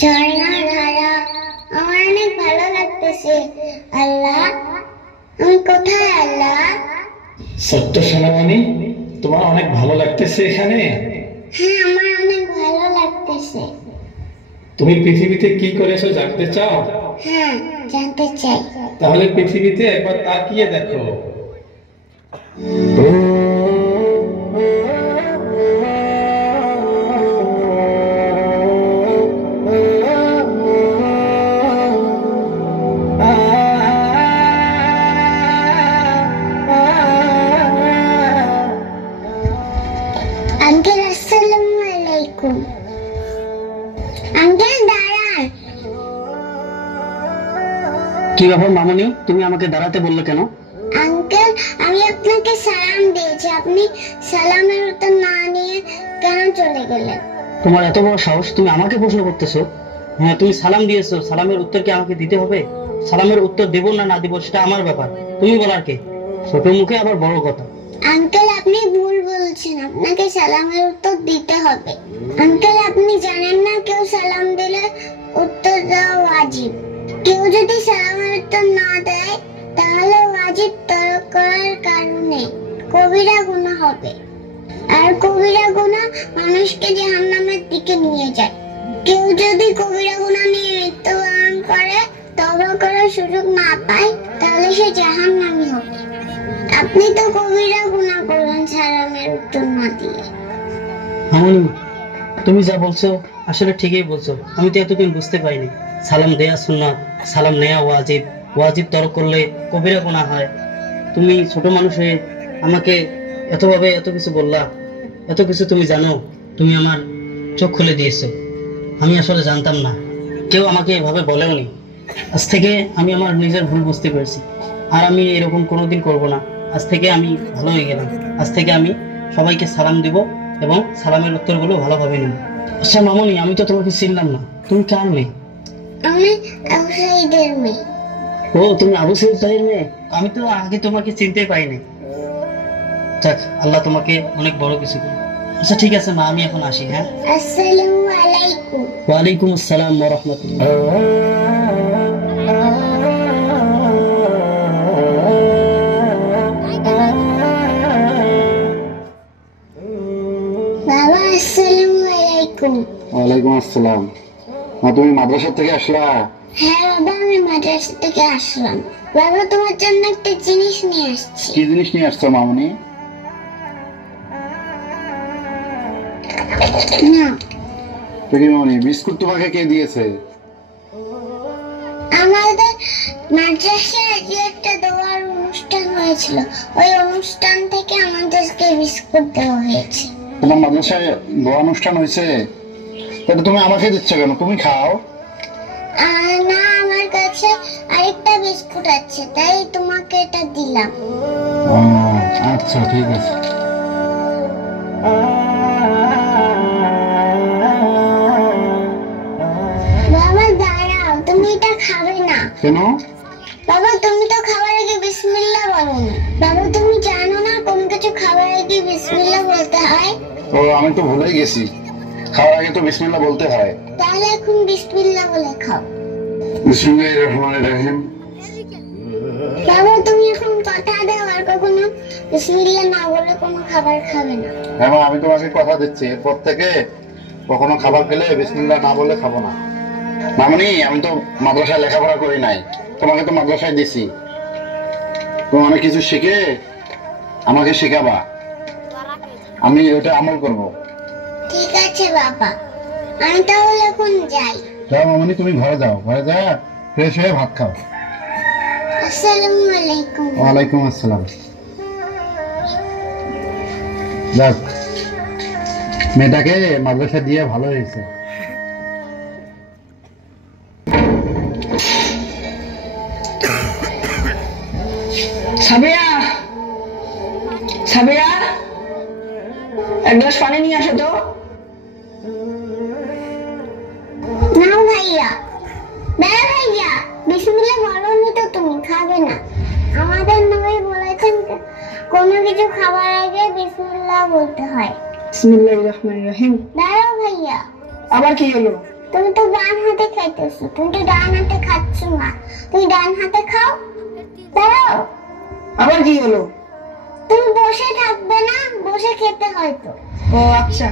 ঝর্ণার ধারা আমার অনেক ভালো লাগতেছে। আল্লাহ, আমি কোথায় আল্লাহ? ছোট্ট সোনামণি, তোমার অনেক ভালো লাগতেছে এখানে? হ্যাঁ, আমার অনেক ভালো লাগতেছে। তুমি পৃথিবীতে কি করেছো জানতে চাও? হ্যাঁ, জানতে চাই। তাহলে পৃথিবীতে একবার তাকিয়ে দেখো। আঙ্কেল, আসসালামু আলাইকুম। আঙ্কেল দাঁড়ান। কি ব্যাপার মামনি, তুমি আমাকে দাঁড়াতে বললে কেন? আঙ্কেল, আমি আপনাকে সালাম দিয়েছি, আপনি সালামের উত্তর না নিয়ে কেন চলে গেলেন? তোমার এত বড় সাহস, তুমি আমাকে প্রশ্ন করতেছো? হ্যাঁ, তুমি সালাম দিয়েছো, সালামের উত্তর কি আমাকে দিতে হবে? সালামের উত্তর দেবো না না দিব সেটা আমার ব্যাপার, তুমি বলার কে? ছোট মুখে আবার বড় কথা। আঙ্কেল, আপনি ভুল বলছেন, আপনাকে সালামের উত্তর দিতে হবে। আঙ্কেল, আপনি জানেন না কেউ সালাম দিলে উত্তর দেওয়া ওয়াজিব। কেউ যদি সালামের উত্তর না দেয় তাহলে ওয়াজিব তরক করার কারণে কবিরা গুনাহ হবে, আর কবিরা গুনাহ মানুষকে জাহান্নামের দিকে নিয়ে যায়। কেউ যদি কবিরা গুনাহ নিয়ে মৃত্যুবরণ করে, তওবা করার সুযোগ না পায়, তাহলে সে জাহান্নামী হবে। আপনি তো কবিরা গুনাহ করলেন সালামের উত্তর না দিয়ে। মামনি, তুমি যা বলছো আসলে ঠিকই বলছো। আমি তো এতদিন বুঝতে পারিনি সালাম দেয়া সুন্নাত, সালাম নেয়া ওয়াজিব, ওয়াজিব তরক করলে কবিরা গুনাহ হয়। তুমি ছোট মানুষ হয়ে আমাকে এতভাবে এত কিছু বললা, এত কিছু তুমি জানো, তুমি আমার চোখ খুলে দিয়েছো। আমি আসলে জানতাম না, কেউ আমাকে এভাবে বলেওনি। আজ থেকে আমি আমার নিজের ভুল বুঝতে পেরেছি, আর আমি এরকম কোনোদিন করব না। আজ থেকে আমি ভালো হয়ে গেলাম। আজ থেকে আমি সবাইকে সালাম দিব এবং সালামের উত্তরগুলো ভালোভাবে নেব। আচ্ছা মামনি, আমি তো তোমাকে চিনলাম না, তুমি কার মেয়ে? আমি আবু সাঈদের মেয়ে। ও, তুমি আবু সাঈদ ভাইয়ের মেয়ে? আমি তো আগে তোমাকে চিনতে পাইনি। যাক, আল্লাহ তোমাকে অনেক বড় কিছু করুন। আচ্ছা ঠিক আছে মা, আমি এখন আসি। হ্যাঁ, আসসালামু আলাইকুম। ওয়ালাইকুম আসসালাম ওয়া রাহমাতুল্লাহ। বাবা, আসসালামু আলাইকুম। ওয়ালাইকুম আসসালাম। তুমি মাদ্রাসা থেকে আসলা? হ্যাঁ বাবা, আমি মাদ্রাসা থেকে আসলাম। বাবা, তোমার জন্য একটা জিনিস নিয়ে আসছি। কি জিনিস নিয়ে আসছো মামনি? না, কি মামনি, বিস্কুট তোমাকে কে দিয়েছে? আমাদের মাদ্রাসায় আজ একটা দোয়ার অনুষ্ঠান হয়েছিল, ওই অনুষ্ঠান থেকে আমাদেরকে বিস্কুট দেওয়া হয়েছে। তোমার মাদ্রাসায় দোয়া অনুষ্ঠান হয়েছে? তাহলে তুমি আমাকে দিচ্ছ কেন? তুমি খাও। না, আমার কাছে আরেকটা বিস্কুট আছে, তাই তোমাকে এটা দিলাম। আচ্ছা ঠিক আছে। বাবা দাঁড়াও, তুমি এটা খাবে না। কেন? বাবা, তুমি তো খাবার আগে বিসমিল্লাহ বলোনি। বাবা, তুমি জানো না কোন কিছু খাবার আগে বিসমিল্লাহ বলতে হয়? ও, আমি তো ভুলেই গেছি, খাওয়ার আগে তো বিসমিল্লাহ বলতে হয়। তাহলে এখন বিসমিল্লাহ বলে খাও। বিসমিল্লাহির রহমানির রহিম। বাবা, তুমি এখন কথা দাও আর কখনো বিসমিল্লাহ না বলে কোনো খাবার খাবে না। হ্যাঁ মা, আমি তোমাকে কথা দিচ্ছি, এরপর থেকে কখনো খাবার খেলে বিসমিল্লাহ না বলে খাবো না। মামনি, আমি তো মাদ্রাসায় লেখাপড়া করি নাই, তোমাকে তো মাদ্রাসায় দিছি। তুমি অনেক কিছু শিখে আমাকে শেখাবা, আমি ওটা আমল করব। ঠিক আছে বাবা, আমি তাহলে এখন যাই। যাও মামনি, তুমি ঘরে যাও, ঘরে যা ফ্রেশ হয়ে ভাত খাও। আসসালামু আলাইকুম। ওয়ালাইকুম আসসালাম। যাক, মেয়েটাকে মাদ্রাসা দিয়ে ভালো হয়েছে। সাবিয়া, সাবিয়া, এক গ্লাস পানি নিয়ে আসো তো। না ভাইয়া, দাঁড়া ভাইয়া, বিসমিল্লাহ বলোনি তো, তুমি খাবে না। আমাদের নবী বলেছেন কোনো কিছু খাবার আগে বিসমিল্লাহ বলতে হয়। বিসমিল্লাহির রহমানির রহিম। দাঁড়াও ভাইয়া, আবার কি হলো? তুমি তো বাম হাতে খাইতেছো, তুমি তো ডান হাতে খাচ্ছ না, তুমি ডান হাতে খাও। দাঁড়াও, আবার কি হলো? তুমি বসে থাকবে না, বসে খেতে হয়তো। ও আচ্ছা,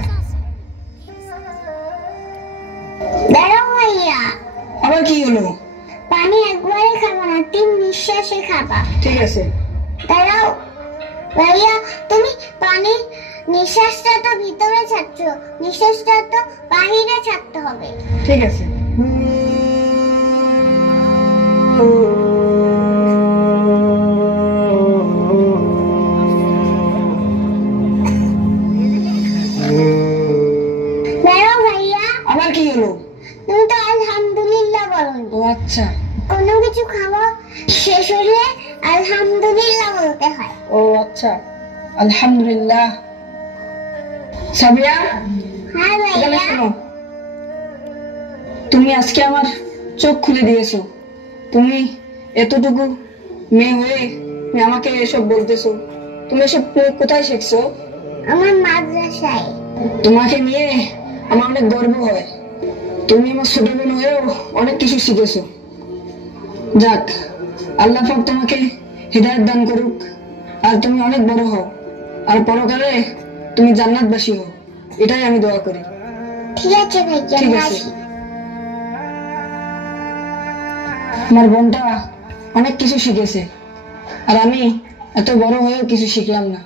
দাঁড়াও ভাইয়া, আবার কি হলো? পানি একবারে খাবো না, 3 নিঃশ্বাসে খাবা। ঠিক আছে। দাঁড়াও ভাইয়া, তুমি পানি নিঃশ্বাসটা তো ভিতরে ছাড়ছো, নিঃশ্বাসটা তো বাহিরে ছাড়তে হবে। ঠিক আছে। দাঁড়াও ভাইয়া, আবার কি হলো? তুমি তো আলহামদুলিল্লাহ বলোনি। ও আচ্ছা, কোনো কিছু খাওয়া শেষ হলে আলহামদুলিল্লাহ বলতে হয়। ও আচ্ছা, আলহামদুলিল্লাহ। সাবিয়া, হ্যাঁ এখানে ভাইয়া, শোনো। তুমি আজকে আমার চোখ খুলে দিয়েছো। তুমি এতটুকু মেয়ে হয়ে তুমি আমাকে এসব বলতেছো। তুমি এসব কোথায় শিখছো? আমার মাদ্রাসায়। তোমাকে নিয়ে আমার অনেক গর্ব হয়। তুমি আমার ছোট বোন হয়েও অনেক কিছু শিখেছো। যাক, আল্লাহ পাক তোমাকে হিদায়াত দান করুক, আর তুমি অনেক বড় হও, আর পরকালে তুমি জান্নাতবাসী হও, এটাই আমি দোয়া করি। ঠিক আছে ভাইয়া, ঠিক আমি আছে। আসি। আমার বোনটা অনেক কিছু শিখেছে, আর আমি এত বড় হয়েও কিছু শিখলাম না।